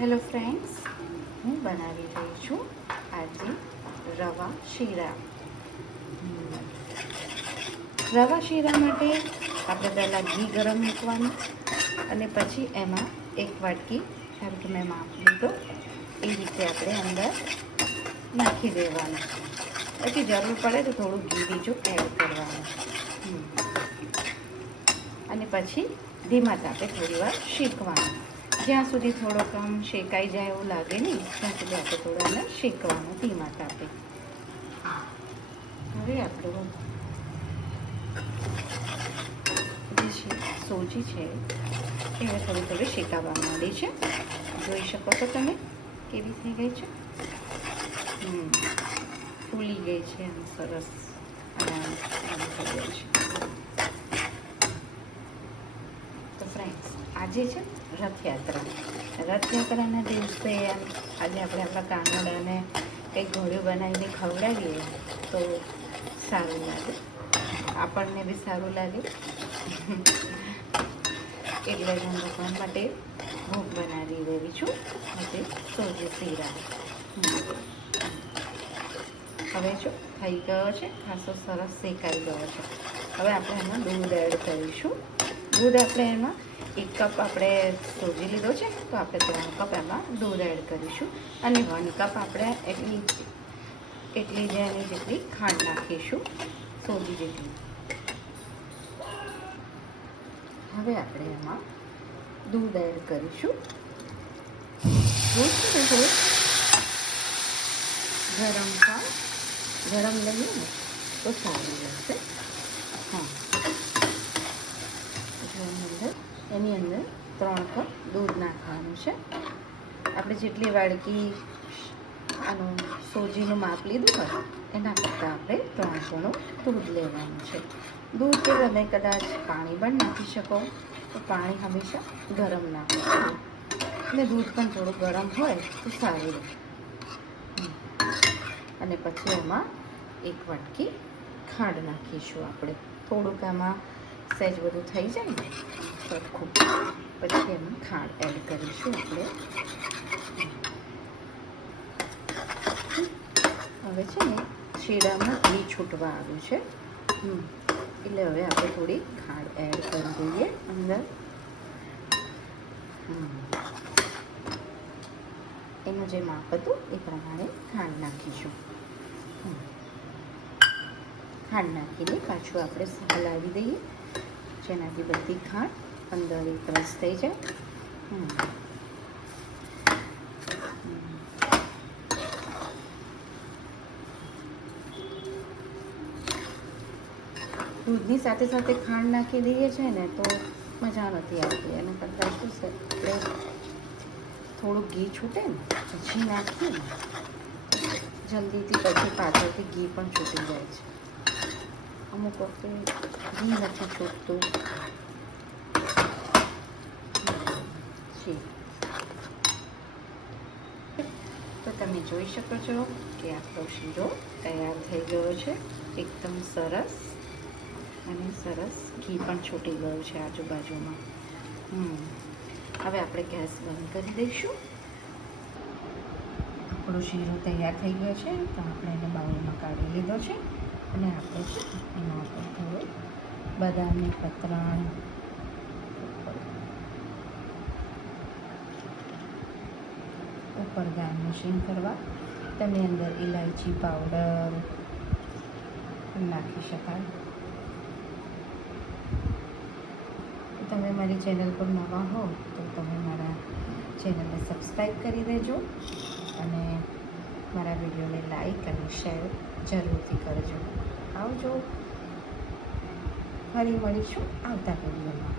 Hello friends, હું બનાવી રહી છું આજે રવા શીરા. રવા શીરા માટે આપણે પહેલાં ઘી ગરમ મૂકવાનું અને પછી એમાં એક વાટકી જેમ કે મેં માપ લીધો એ રીતે આપણે અંદર નાખી દેવાનું. પછી જરૂર પડે તો થોડું ઘી બીજું એડ કરવાનું અને પછી ધીમા તાપે થોડી વાર શેકવાનું. જ્યાં સુધી થોડોક આમ શેકાઈ જાય એવું લાગે નહીં ત્યાં સુધી આપણે થોડા એને શેકવાનું ધીમા તાપે. હવે આપણું જે સોજી છે એ હવે થોડી થોડી શેકાવા માંડી છે. જોઈ શકો છો તમે કેવી થઈ ગઈ છે. ફૂલી ગઈ છે એમ સરસ અને થઈ ગઈ છે. તો ફ્રેન્ડ્સ, આજે છે રથયાત્રાના દિવસે આજે આપણે આપણા કાનુડાને કંઈક ઘોડું બનાવીને ખવડાવીએ તો સારું લાગે, આપણને બી સારું લાગે. એટલે હું ભગવાન માટે ભોગ બનાવી દેવી છું આજે સોજી શીરા. હવે જો થઈ ગયો છે, ખાસો સરસ શેકાઈ ગયો છે. હવે આપણે એમાં દૂધ એડ કરીશું. દૂધ આપણે એમાં 1 કપ આપણે સોજી લીધો છે તો આપણે 3 કપ એમાં દૂધ એડ કરીશું અને 1 કપ આપણે એટલી જ એની જેટલી ખાંડ નાખીશું, સોજી જેટલી. હવે આપણે એમાં દૂધ એડ કરીશું. દૂધ છે ને થોડું ગરમ લઈએ ને તો સારું રહેશે. એની અંદર 3 કપ દૂધ નાખવાનું છે. આપણે જેટલી વાડકી આનું સોજીનું માપ લીધું હોય એના કરતાં આપણે 3 ગણું દૂધ લેવાનું છે. દૂધ કે તમે કદાચ પાણી પણ નાખી શકો તો પાણી હંમેશા ગરમ નાખવું એટલે દૂધ પણ થોડું ગરમ હોય તો સારું રહે. અને પછી એમાં 1 વાટકી ખાંડ નાખીશું આપણે. થોડુંક આમાં સહેજ બધું થઈ જાય ને સરખું પછી એમાં ખાંડ એડ કરીશું આપણે. હવે છે ને શીરામાં ઘી છૂટવા આવ્યું છે એટલે હવે આપણે થોડી ખાંડ એડ કરી દઈએ અંદર. એનું જે માપ હતું એ પ્રમાણે ખાંડ નાખીશું. ખાંડ નાખીને પાછું આપણે હલાવી દઈએ જેનાથી બધી ખાંડ અંદર એકરસ થઈ જાય. દૂધની સાથે સાથે ખાંડ નાખી દઈએ છે ને તો મજા નથી આવતી. એના કરતાં શું છે આપણે થોડું ઘી છૂટે ને પછી નાખીએ ને જલ્દીથી પછી પાછળથી ઘી પણ છૂટી જાય છે. અમુક વખતે ઘી નથી છૂટતું. તો તમે જોઈ શકો છો કે આપણો શીરો તૈયાર થઈ ગયો છે. એકદમ સરસ અને સરસ ઘી પણ છૂટી ગયું છે આજુબાજુમાં. હવે આપણે ગેસ બંધ કરી દઈશું. આપણો શીરો તૈયાર થઈ ગયો છે તો આપણે એને બાઉલમાં કાઢી લીધો છે અને આપણે એના ઉપર થોડું બદામની પતરાણ ઉપર ગાર્નિશિંગ કરવા તમે અંદર ઇલાયચી પાવડર નાખી શકાય. તમે મારી ચેનલ પર નવા હો તો તમે મારા ચેનલને સબસ્ક્રાઈબ કરી દેજો અને મારા વિડીયોને લાઈક અને શેર જરૂરથી કરજો. આવજો, ફરી મળીશું આવતા વિડીયોમાં.